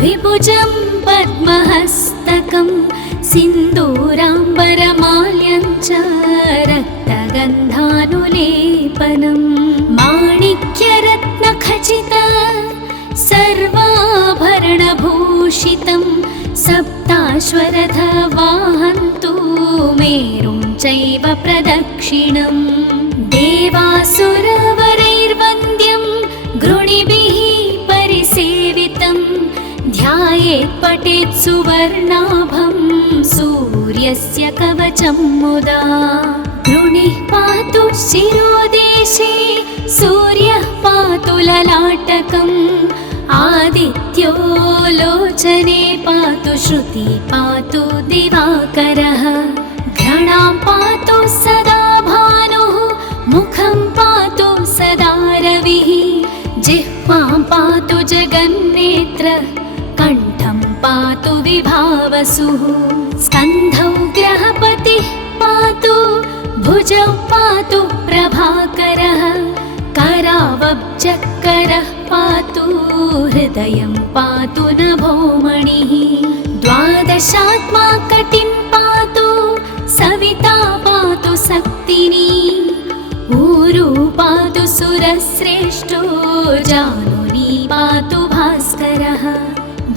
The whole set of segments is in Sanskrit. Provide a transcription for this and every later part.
द्विभुजं पद्महस्तकं सिन्दूराम्बरमाल्यं च रक्तगन्धानुलेपनं माणिक्यरत्नखचित सर्वाभरणभूषितं सप्ताश्वरथवाहन्तु मेरुं चैव प्रदक्षिणं देवासुरवरैर्वन्द्यं गृणिभिः परिसेवितं ध्यायेत् पठेत् सुवर्णाभं सूर्यस्य कवचं मुदा गृणिः पातु शिरोदेशे सूर्यः पातु ललाटकम् आदित्यो लोचने पातु श्रुति पातु दिवाकरः घ्राणां पातु सदा भानुः मुखं पातु सदा रविः जिह्वां पातु जगन्नेत्र कण्ठं पातु विभावसुः स्कन्धौ ग्रहपतिः पातु भुजौ पातु प्रभाकरः करावब्जकरः पातु हृदयं पातु नभोमणिः द्वादशात्मा कटिं पातु सविता पातु शक्तिनी ऊरु पातु सुरश्रेष्ठो जानुनी पातु भास्करः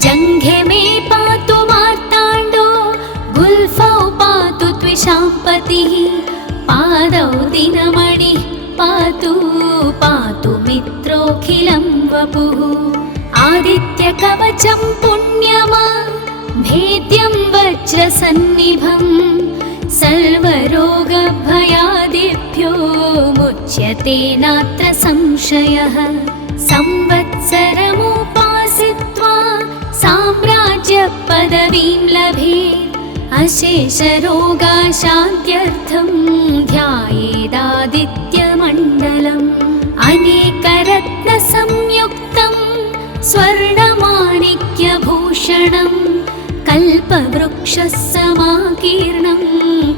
जङ्घे मे पातु मार्ताण्डो गुल्फौ पातु त्विषाम्पतिः पादौ दिनमणिः पातु पातु मित्रोऽखिलं वपुः आदित्यकवचं पुण्यमा भेद्यं वज्रसन्निभं सर्वरोगभयादिभ्यो मुच्यते नात्र संशयः संवत्सरमुपासित्वा साम्राज्यपदवीं लभेत् अशेषरोगशान्त्यर्थं ध्यायेदादित्यमण्डलम् अनेकरत्नसंयुक्तं स्वर्णमाणिक्यभूषणं कल्पवृक्षसमाकीर्णं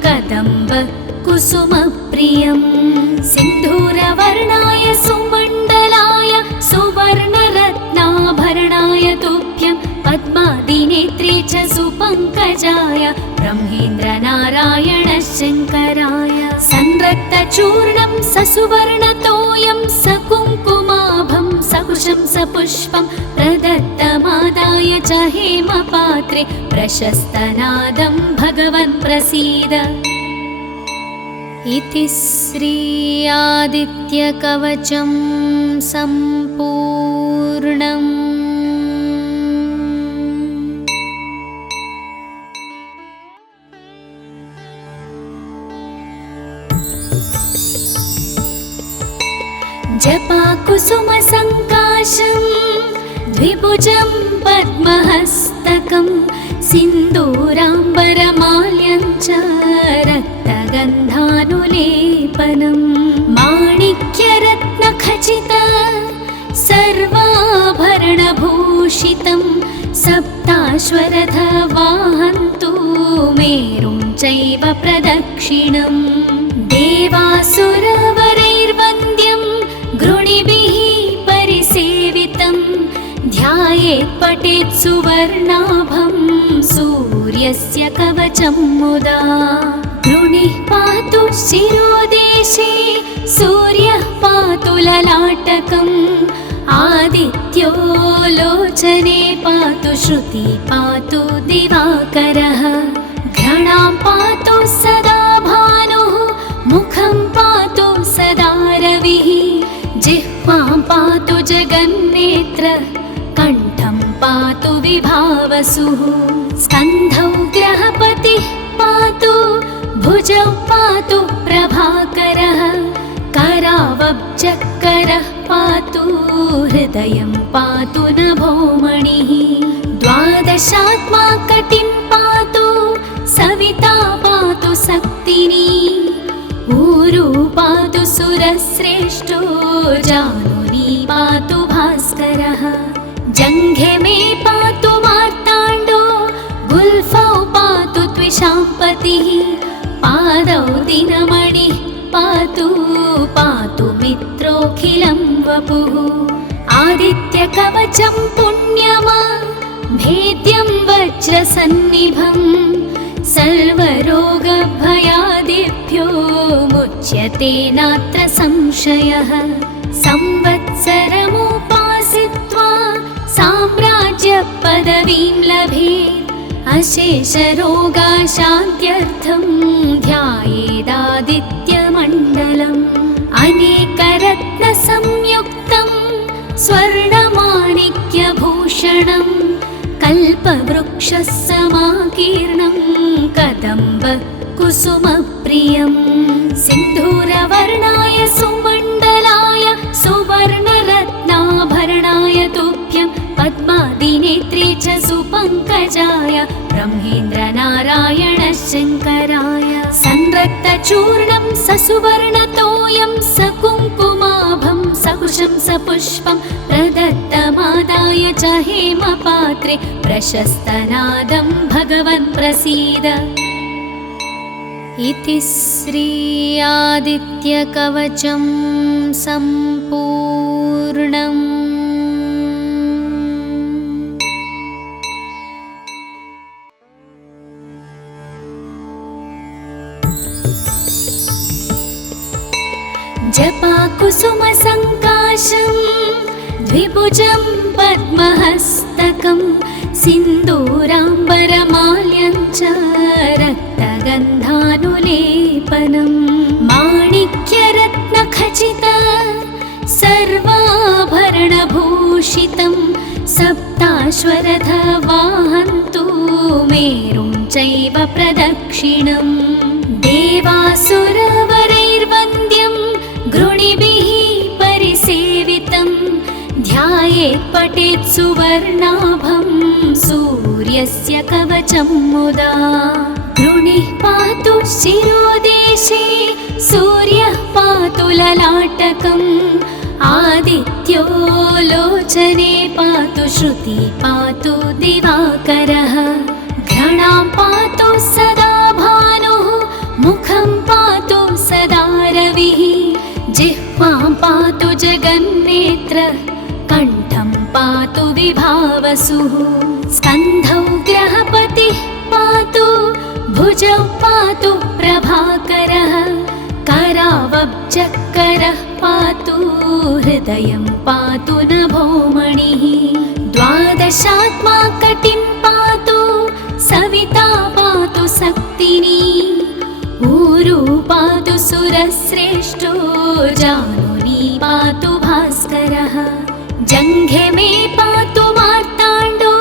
कदम्बकुसुमप्रियं सिन्धूरवर्णाय सुमण्डलाय सुवर्णरत्नाभरणाय तुभ्यं पद्मादिनेत्रे च सुपङ्कजाय ब्रह्मेन्द्रनारायण शङ्कराय संरक्तचूर्णं ससुवर्णतोयं सकुङ्कुमाभं सकुशं सपुष्पं प्रदत्तमादाय च हेमपात्रे प्रशस्तनादं भगवन् प्रसीद इति श्री आदित्यकवचं सम्पूर्णम्। जपाकुसुमसङ्काशं द्विभुजं पद्महस्तकं सिन्दूराम्बरमाल्यं च रक्तगन्धानुलेपनं माणिक्यरत्नखचित सर्वाभरणभूषितं सप्ताश्वरथवाहन्तु मेरुं चैव प्रदक्षिणं देवासुरवरैर्वन्द्यं गृणिभिः परिसेवितं ध्यायेत् पठेत् सुवर्णाभं सूर्यस्य कवचं मुदा गृणिः पातु शिरोदेशे सूर्यः पातु ललाटकम् आदित्यो लोचने पातु श्रुति पातु दिवाकरः घ्राणां पातु सदा भानुः मुखं पातु सदा रविः जिह्वां पातु जगन्नेत्र कण्ठं पातु विभावसुः स्कन्धौ ग्रहपतिः पातु भुजौ पातु प्रभाकरः करावब्जकरः पातु हृदयं पातु नभोमणिः द्वादशात्मा कटिं पातु सविता पातु शक्तिनी ऊरु पातु सुरश्रेष्ठो जानुनी पातु भास्करः जङ्घे मे पातु मार्ताण्डो गुल्फौ पातु त्विषाम्पतिः पादौ दिनमणिः पातु पातु मित्रोऽखिलं वपुः आदित्यकवचं पुण्यमा वज्रसन्निभं सर्वरोगभयादिभ्यो मुच्यते नात्र संशयः। संवत्सरमुपासित्वा साम्राज्यपदवीं लभेत् अशेषरोगाशान्त्यर्थं ध्यायेदादित्यमण्डलम्। अनेकरत्नसंयुक्तं स्वर्णमाणिक्यभूषणं कल्पवृक्षसमाकीर्णं कदम्बकुसुमप्रियं। सिन्धूरवर्णाय सुमण्डलाय सुवर्णरत्नाभरणाय तुभ्यं पद्मादिनेत्रे च सुपङ्कजाय ब्रह्मेन्द्रनारायण शङ्कराय। संरक्तचूर्णं ससुवर्णतोयं सकुङ्कुमाभं सकुशं सपुष्पं प्रदत्तमादाय च हेमपात्रे प्रशस्तनादं भगवन् प्रसीद। इति श्री आदित्यकवचं सम्पूर्णम्। जपाकुसुमसङ्काशं द्विभुजं पद्महस्तकं सिन्दूराम्बरमाल्यं च रक्तगन्धानुलेपनं माणिक्यरत्नखचित सर्वाभरणभूषितं सप्ताश्वरथवाहन्तु मेरुं चैव प्रदक्षिणम्। देवासुरवरैर्वन्द्यं गृणिभिः परिसेवितं ध्यायेत् पठेत् सुवर्णाभं सूर्यस्य कवचं मुदा। गृणिः पातु शिरोदेशे सूर्यः पातु ललाटकम् आदित्यो लोचने पातु श्रुति पातु दिवाकरः। घ्राणां पातु सदा भानुः मुखं पातु सदा रविः जिह्वां पातु जगन्नेत्र कण्ठं पातु विभावसुः। स्कन्धौ ग्रहपतिः पातु भुजौ पातु प्रभाकरः करावब्जकरः पातु हृदयं पातु नभोमणिः। द्वादशात्मा कटिं पातु सविता पातु शक्तिनी ऊरू पातु सुरश्रेष्ठो जानुनी पातु भास्करः। जङ्घे मे पातु मार्ताण्डो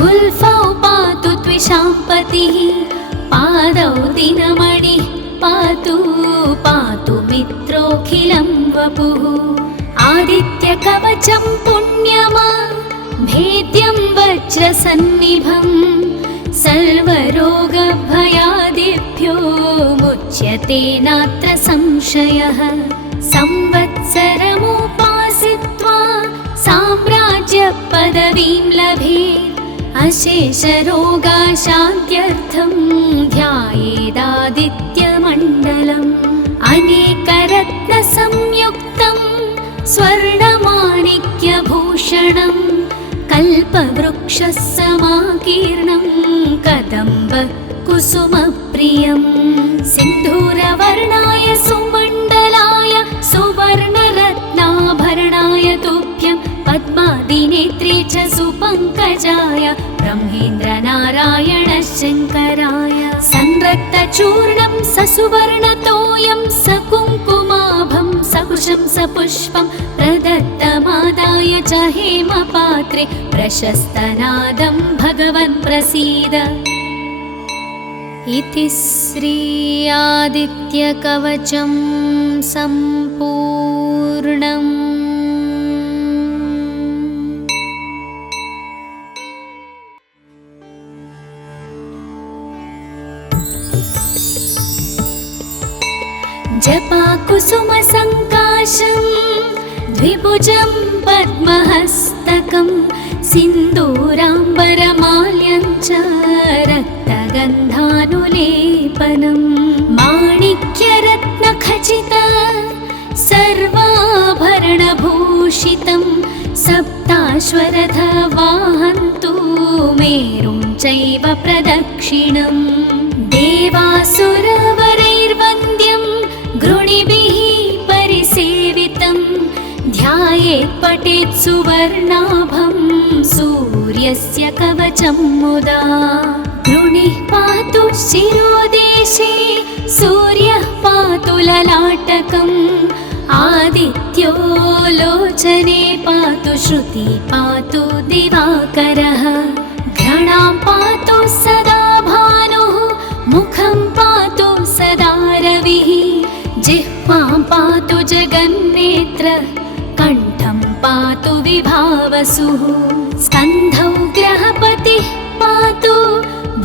गुल्फौ पातु त्विषाम्पतिः पादौ दिनमणिः पातु पातु मित्रोऽखिलं वपुः। आदित्यकवचं पुण्यमा भेद्यं वज्रसन्निभं सर्वरोगभयादिभ्यो मुच्यते नात्र संशयः। संवत्सरमुपासित्वा साम्राज्यपदवीं लभेत् अशेषरोगाशान्त्यर्थं ध्यायेदादित्यमण्डलम्। अनेकरत्नसंयुक्तं स्वर्णमाणिक्यभूषणं कल्पवृक्षसमाकीर्णं कदम्बकुसुमप्रियं। सिन्धूरवर्णाय सुमण्डलाय सुवर्णरत्नाभरणाय तुभ्यं पद्मादिनेत्रे च सुपङ्कजाय ब्रह्मेन्द्रनारायण शङ्कराय। संरक्तचूर्णं ससुवर्णतोयं सकुङ्कुमाभं सकुशं सपुष्पं प्रदत्तमादाय च हेमपात्रे प्रशस्तनादं भगवन् प्रसीद। इति श्री आदित्यकवचं सम्पूर्णम्। जपाकुसुमसङ्काशं द्विभुजं पद्महस्तकं सिन्दूराम्बरमाल्यं च रक्तगन्धानुलेपनं माणिक्यरत्नखचित सर्वाभरणभूषितं सप्ताश्वरथवाहन्तु मेरुं चैव प्रदक्षिणम् देवासुरवरैर्वन्द्यं गृणिभिः परिसेवितं ध्यायेत् पठेत् सुवर्णाभं सूर्यस्य कवचं मुदा गृणिः पातु शिरोदेशे सूर्यः पातु ललाटकम् आदित्यो लोचने पातु श्रुति पातु दिवाकरः घ्राणां पातु सदा भानुः मुखं पातु सदा रविः जिह्वां पातु जगन्नेत्र कण्ठं पातु विभावसुः स्कन्धौ ग्रहपतिः पातु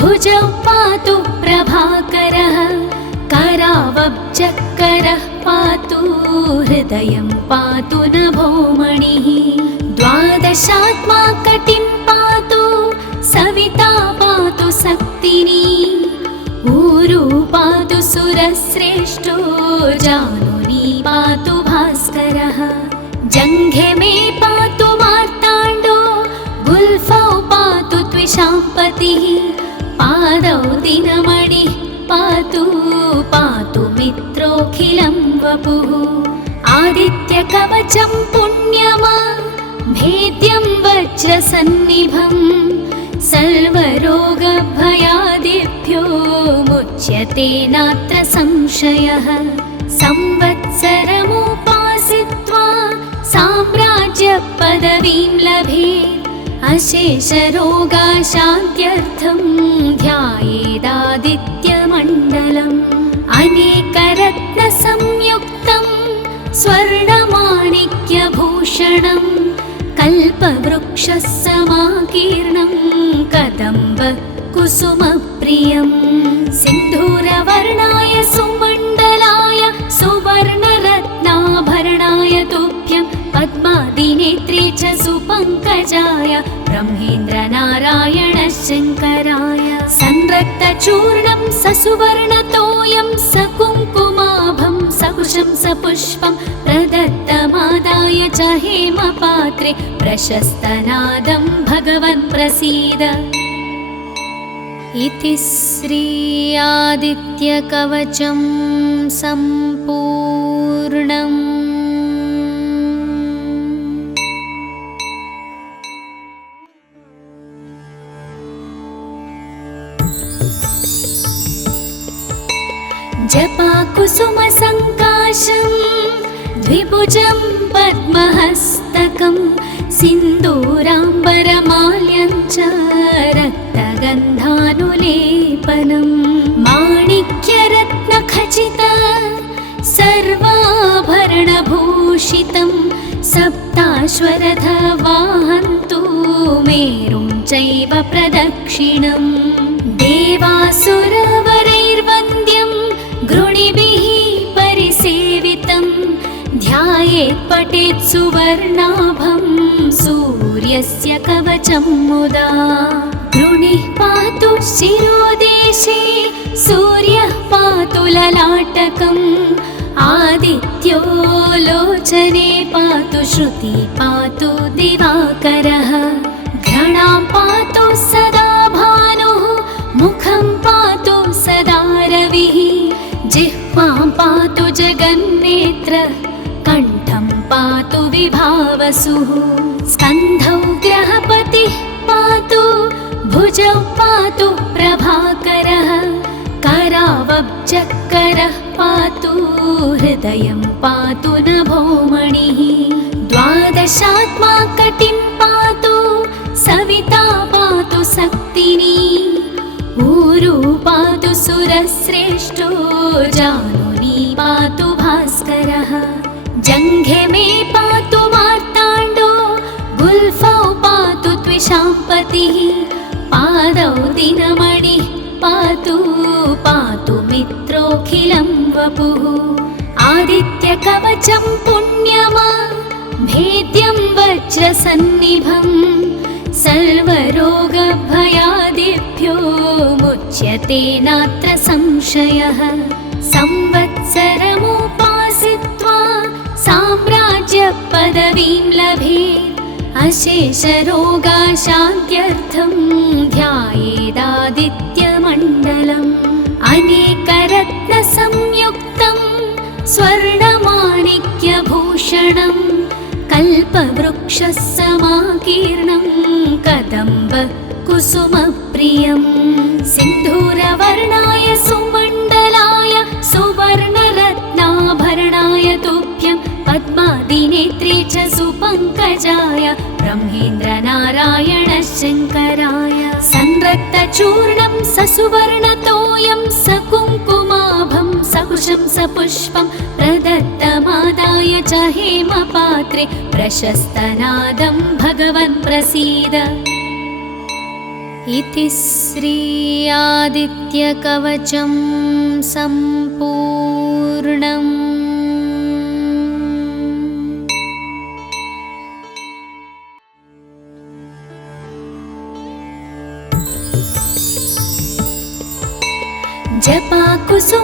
भुजौ पातु प्रभाकरः करावब्जकरः पातु हृदयं पातु नभोमणिः द्वादशात्मा कटिं पातु सविता पातु सक्तिनी ऊरु पातु सुरश्रेष्ठो जानुनी पातु भास्करः जङ्घे मे पातु मार्ताण्डो गुल्फौ पातु त्विषाम्पतिः पादौ दिनमणिः पातु पातु मित्रोऽखिलं वपुः आदित्यकवचं पुण्यमा भेद्यं वज्रसन्निभम् सर्वरोगभयादिभ्यो मुच्यते नात्र संशयः संवत्सरमुपासित्वा साम्राज्यपदवीं लभेत् अशेषरोगाशान्त्यर्थं ध्यायेदादित्यमण्डलम् अनेकरत्नसंयुक्तं स्वर्णमाणिक्यभूषणं कल्पवृक्षसमाकीर्णं कदम्बकुसुमप्रियं सिन्धूरवर्णाय सुमण्डलाय सुवर्णरत्नाभरणाय तुभ्यं पद्मादिनेत्रे च सुपङ्कजाय ब्रह्मेन्द्रनारायण शङ्कराय संरक्तचूर्णं ससुवर्णतोयं सकुङ्कुमाभं सकुशं सपुष्पं प्रदत्तमादाय च हेमपात्रे प्रशस्तनादं भगवन् प्रसीद इति श्री आदित्यकवचं सम्पूर्णम्। जपाकुसुमसङ्काशं द्विभुजं पद्महस्तकं सिन्दूराम्बरमाल्यं च रक्तगन्धानुलेपनं माणिक्यरत्नखचित सर्वाभरणभूषितं सप्ताश्वरथवाहन्तु मेरुं चैव प्रदक्षिणम् देवासुरवरैर्वन्द्यं गृणिभिः परिसेवितं ध्यायेत् पठेत् सुवर्णाभं सूर्यस्य कवचं मुदा गृणिः पातु शिरोदेशे सूर्यः पातु ललाटकम् आदित्यो लोचने पातु श्रुति पातु दिवाकरः घ्राणां पातु सदा भानुः मुखं पातु सदा रविः जिह्वां पातु जगन्नेत्र कण्ठं पातु विभावसुः स्कन्धौ ग्रहपतिः पातु भुजौ पातु प्रभाकरः करावब्जकरः पातु हृदयं पातु नभोमणिः द्वादशात्मा कटिं पातु सविता पातु सक्तिनी ऊरु पातु सुरश्रेष्ठो जानुनी पातु भास्करः जङ्घे मे पातु मार्ताण्डो गुल्फौ पातु त्विषाम्पतिः पादौ दिनमणिः पातु पातु मित्रोऽखिलं वपुः आदित्यकवचं पुण्यमा भेद्यं वज्रसन्निभम् सर्वरोगभयादिभ्यो मुच्यते नात्र संशयः संवत्सरमुपासित्वा साम्राज्यपदवीं लभेत् अशेषरोगाशान्त्यर्थं ध्यायेत् कल्पवृक्षः समाकीर्णं कदम्ब कुसुमप्रियं सिन्धूरवर्णाय सुमण्डलाय सुवर्णरत्नाभरणाय तुभ्यं पद्मादिनेत्रे च सुपङ्कजाय ब्रह्मेन्द्रनारायण शङ्कराय संरक्तचूर्णं ससुवर्णतोयं सकुङ्कुमाभं सकुशं सपुष्पं प्रदत्तमादाय च हेमपात्रे प्रशस्तनादं भगवन् प्रसीद। इति श्री आदित्यकवचं सम्पूर्णम्।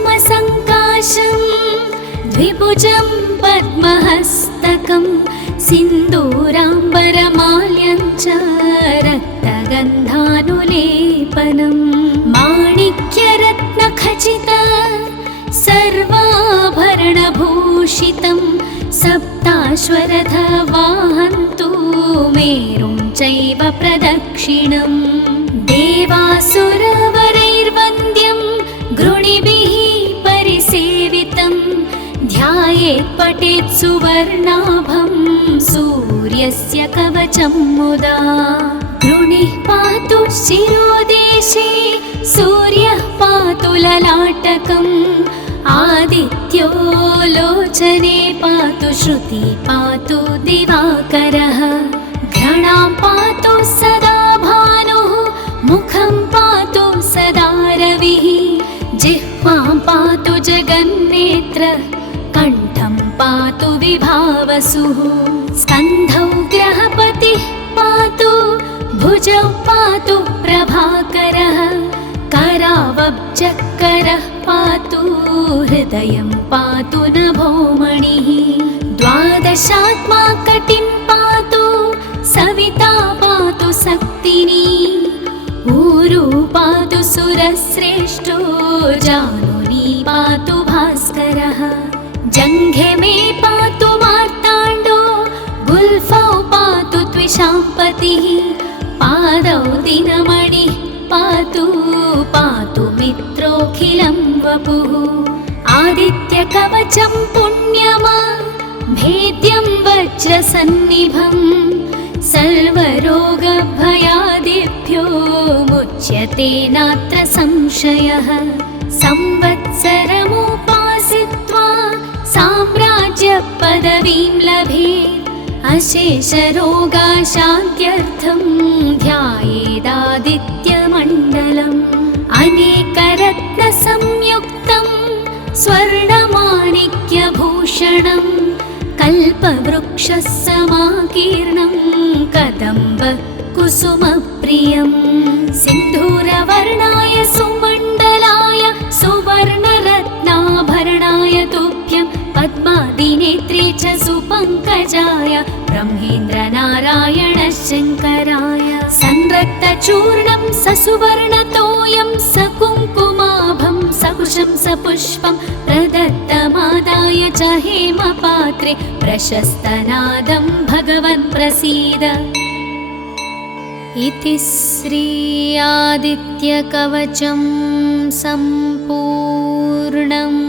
जपाकुसुमसङ्काशं द्विभुजं पद्महस्तकं सिन्दूराम्बरमाल्यं च रक्तगन्धानुलेपनं माणिक्यरत्नखचित सर्वाभरणभूषितं सप्ताश्वरथवाहन्तु मेरुं चैव प्रदक्षिणम् देवासुरवरैर्वन्द्यं गृणिभिः परिसेवितं ध्यायेत् पठेत् सुवर्णाभं सूर्यस्य कवचं मुदा गृणिः पातु शिरोदेशे सूर्यः पातु ललाटकम् आदित्यो लोचने पातु श्रुति पातु दिवाकरः घ्राणां पातु सदा भानुः मुखं पातु सदा रविः जिह्वां पातु जगन्नेत्र कण्ठं पातु विभावसुः स्कन्धौ ग्रहपतिः पातु भुजौ पातु प्रभाकरः करावब्जकरः पातु हृदयं पातु नभोमणिः द्वादशात्मा कटिं पातु सविता पातु शक्तिनी ऊरू पातु सुरश्रेष्ठो जानुनी पातु भास्करः जङ्घे मे पातु मार्ताण्डो गुल्फौ पातु त्विषाम्पतिः पादौ दिनमणिः पातु पातु मित्रोऽखिलं वपुः आदित्यकवचं पुण्यमा भेद्यं वज्रसन्निभं सर्वरोगभयादिभ्यो मुच्यते नात्र संशयः संवत्सरमुपासित्वा साम्राज्यपदवीं लभेत् अशेषरोगाशान्त्यर्थं ध्यायेदादित्यमण्डलम् अनेकरत्नसंयुक्तं स्वर्णमाणिक्यभूषणं कल्पवृक्षः समाकीर्णं कदम्ब कुसुमप्रियं सिन्धूरवर्णाय सुमण्डलाय सुवर्णरत्नाभरणाय तुभ्यं पद्मादिनेत्रे च सुपङ्कजाय ब्रह्मेन्द्रनारायण शङ्कराय संरक्तचूर्णं ससुवर्णतोयं सकुङ्कुमाभं सकुशं सपुष्पं प्रदत्तमादाय च हेमपात्रे प्रशस्तनादं भगवन् प्रसीद। इति श्री आदित्यकवचं सम्पूर्णम्।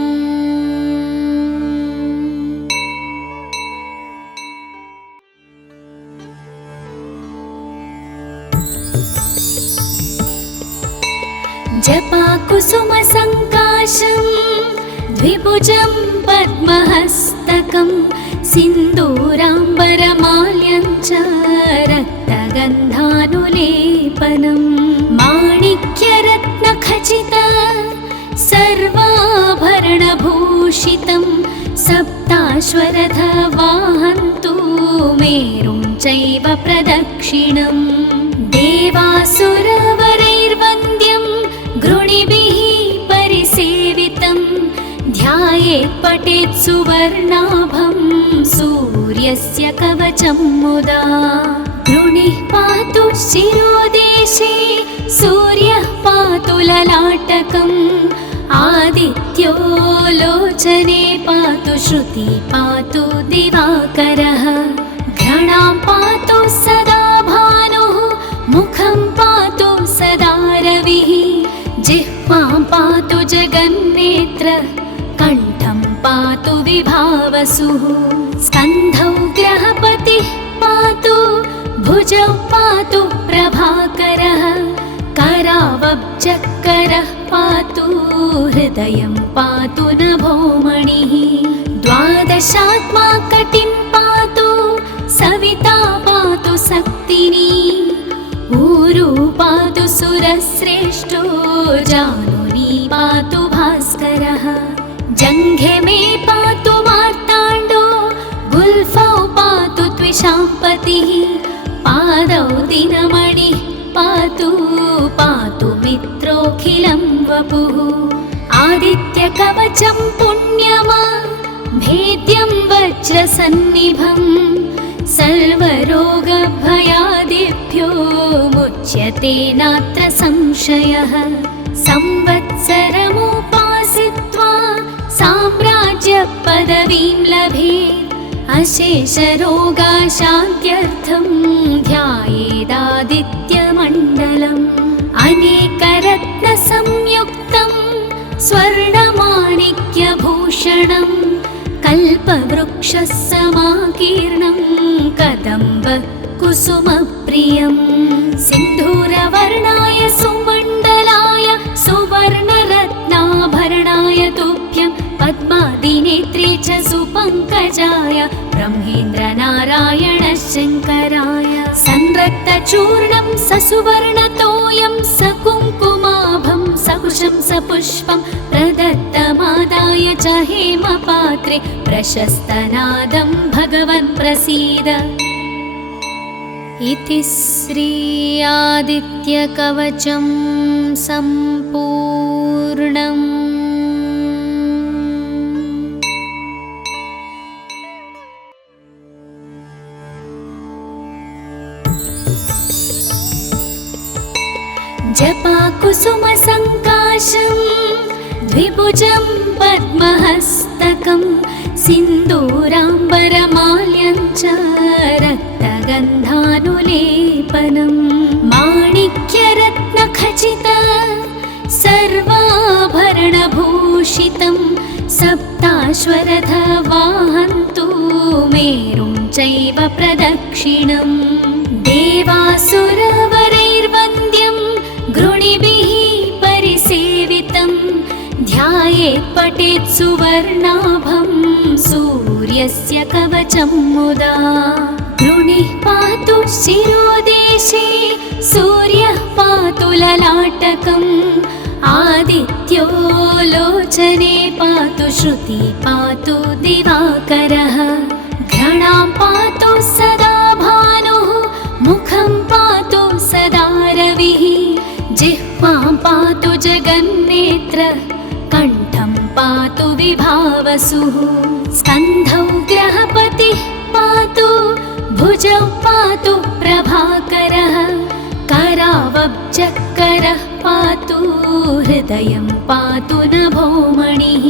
जपाकुसुमसङ्काशं द्विभुजं पद्महस्तकं सिन्दूराम्बरमाल्यं च रक्तगन्धानुलेपनं माणिक्यरत्नखचित सर्वाभरणभूषितं सप्ताश्वरथवाहन्तु मेरुं चैव प्रदक्षिणम् देवासुरवरैर्वन्द्यं गृणिभिः परिसेवितं ध्यायेत् पठेत् सुवर्णाभं सूर्यस्य कवचं मुदा गृणिः पातु शिरोदेशे सूर्यः पातु ललाटकम् आदित्यो लोचने पातु श्रुति पातु दिवाकरः सदा भानुः मुखं पातु सदा रविः जिह्वां पातु जगन्नेत्र कण्ठं पातु विभावसुः स्कन्धौ ग्रहपतिः पातु भुजौ पातु प्रभाकरः करावब्जकरः पातु हृदयं पातु नभोमणिः द्वादशात्मा कटिं पातु सविता पातु शक्तिनी ऊरू पातु सुरश्रेष्ठो जानुनी पातु भास्करः जङ्घे मे पातु मार्ताण्डो गुल्फौ पातु त्विषाम्पतिः पादौ दिनमणिः पातु पातु मित्रोऽखिलं वपुः आदित्यकवचं पुण्यमा भेद्यं वज्रसन्निभं सर्वरोगभयादिभ्यो मुच्यते नात्र संशयः संवत्सरमुपासित्वा साम्राज्यपदवीं लभेत् अशेषरोगाशान्त्यर्थं ध्यायेदादित्यमण्डलम् अनेकरत्नसंयुक्तं स्वर्णमाणिक्यभूषणं कल्पवृक्षसमाकीर्णं कदम्ब कुसुमप्रियं सिन्धूरवर्णाय सुमण्डलाय सुवर्णरत्नाभरणाय तुभ्यं पद्मादिनेत्रे च सुपङ्कजाय ब्रह्मेन्द्रनारायण शङ्कराय संरक्तचूर्णं ससुवर्णतोयं सकुङ्कुमाभं सकुशं सपुष्पं प्रदत्तमादाय च हेमपात्रे प्रशस्तनादं भगवन् प्रसीद इति श्री आदित्यकवचं सम्पूर्णम्। जपाकुसुमसङ्काशं द्विभुजं पद्महस्तकं सिन्दूराम्बरमाल्यं च रक्तगन्धानुलेपनं माणिक्यरत्नखचित सर्वाभरणभूषितं सप्ताश्वरथवाहन्तु मेरुं चैव प्रदक्षिणं देवासुरवरैर्वन्द्यं गृणिभिः परिसेवितं ध्यायेत् पठेत् सुवर्णाभं सूर्यस्य कवचं मुदा गृणिः पातु शिरोदेशे सूर्यः पातु ललाटकम् आदित्यो लोचने पातु श्रुति पातु दिवाकरः घ्राणां पातु सदा भानुः मुखं पातु सदा रविः जिह्वां पातु जगन्नेत्र कण्ठं पातु विभावसुः स्कन्धौ ग्रहपतिः पातु भुजौ पातु प्रभाकरः करावब्जकरः पातु हृदयं पातु नभोमणिः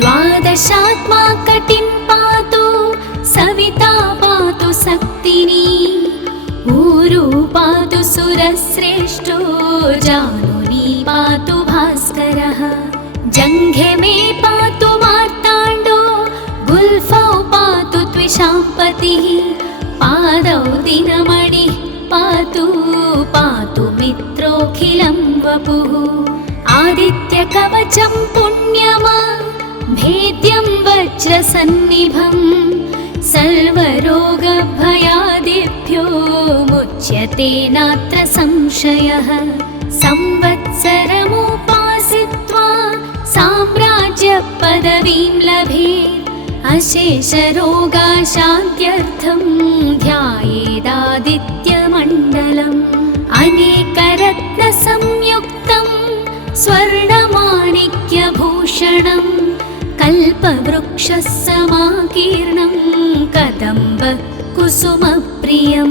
द्वादशात्मा कटिं पातु सविता पातु शक्तिनी ऊरू पातु सुरश्रेष्ठो जानुनी पातु भास्करः जङ्घे मे पातु मार्ताण्डो गुल्फौ पातु त्विषाम्पतिः पादौ दिनमणिः पातु पातु मित्रोऽखिलं वपुः आदित्यकवचं पुण्यमा भेद्यं वज्रसन्निभं सर्वरोगभयादिभ्यो मुच्यते नात्र संशयः संवत्सरमुपासित्वा साम्राज्यपदवीं लभेत् अशेषरोगाशान्त्यर्थं ध्यायेदादित्यमण्डलम् अनेकरत्नसंयुक्तं स्वर्णमाणिक्यभूषणं कल्पवृक्षसमाकीर्णं कदम्ब कुसुमप्रियं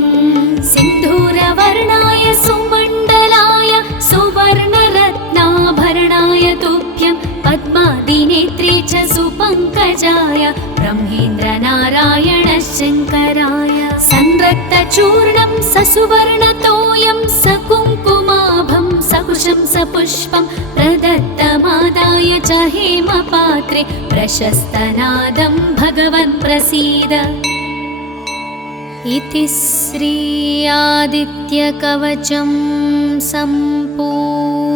सिन्धूरवर्णाय सुमण्डलाय सुवर्णरत्नाभरणाय तुभ्यं पद्मादिनेत्रे च सुपङ्कजाय ब्रह्मेन्द्रनारायण शङ्कराय संरक्त चूर्णं ससुवर्णतोयं सकुङ्कुमाभं सकुशं सपुष्पं प्रदत्तमादाय च हेमपात्रे प्रशस्तनादं भगवन् प्रसीद। इति श्री आदित्यकवचं सम्पूर्णम्।